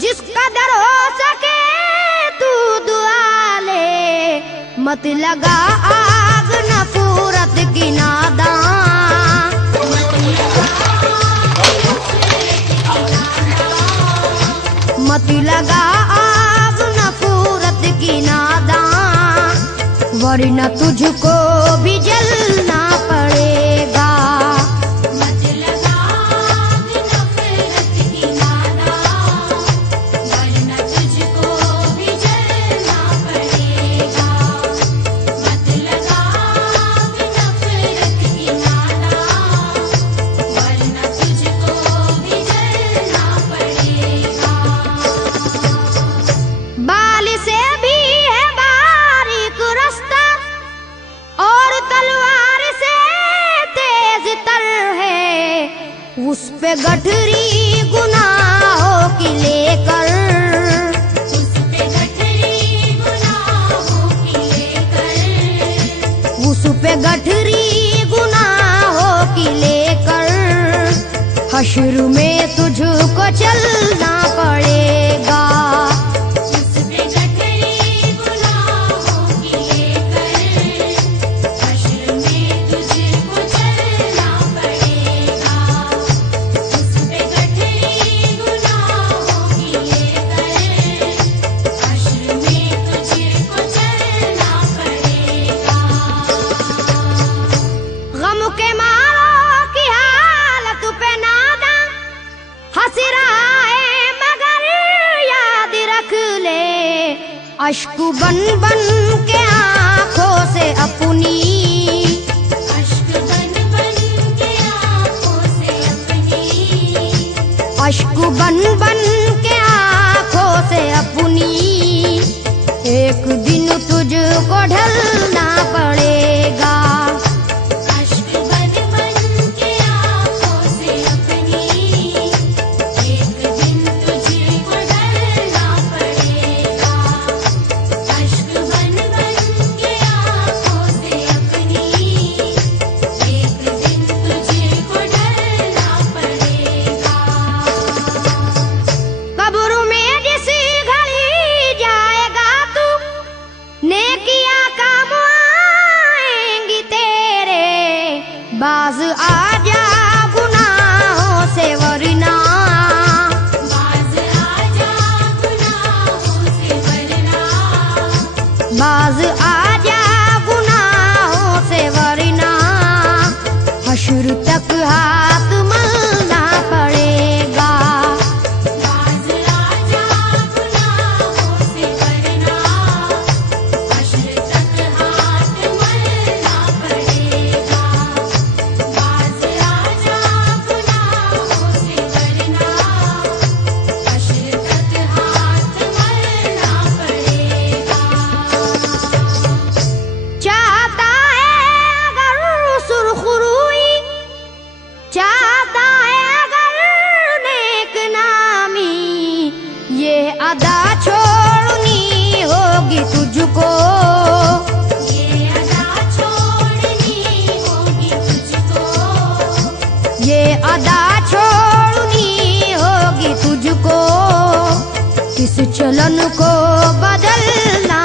जिस कदर हो सके तू दुआ ले, मत लगा आग नफरत की नादान। मत लगा आग नफरत की नादान, वरना तुझको भी जलना पड़ेगा। उस पे गठरी गुनाहों की लेकर, उस पे गठरी गुनाहों की लेकर, उस पे गठरी गुनाहों की लेकर, हश्र में तुझको चलना पड़ेगा। अश्क बन बन के आँखों से अपनी, अश्क बन बन के आँखों से अपनी, अश्क बन बन के आँखों से अपनी, एक दिन तुझको ढलना पड़ेगा। अश्क बन बन के आँखों से अपनी, एक दिन तुझको ढलना पड़ेगा। अश्क बन बन के आँखों से अपनी, एक दिन तुझको ढलना पड़ेगा। कब्र में जिस घड़ी जाएगा तू, नेकियां काम आएंगी तेरे, बाज आजा गुनाहों से वरना, बाज आजा गुनाहों से वरना, बाज आजा गुनाहों से वरना, हश्र तक हाथ मलना पड़ेगा। बाज आजा गुनाहों से वरना, हश्र तक हाथ मलना पड़ेगा। बाज आजा गुनाहों से वरना, हश्र तक हाथ मलना पड़ेगा। चाहता है अगर सुरखरुई, चाहता है अगर नेक नामी, ये अदा छोड़नी होगी तुझको, ये अदा छोड़नी होगी तुझको, ये अदा छोड़नी होगी तुझको, इस चलन को बदलना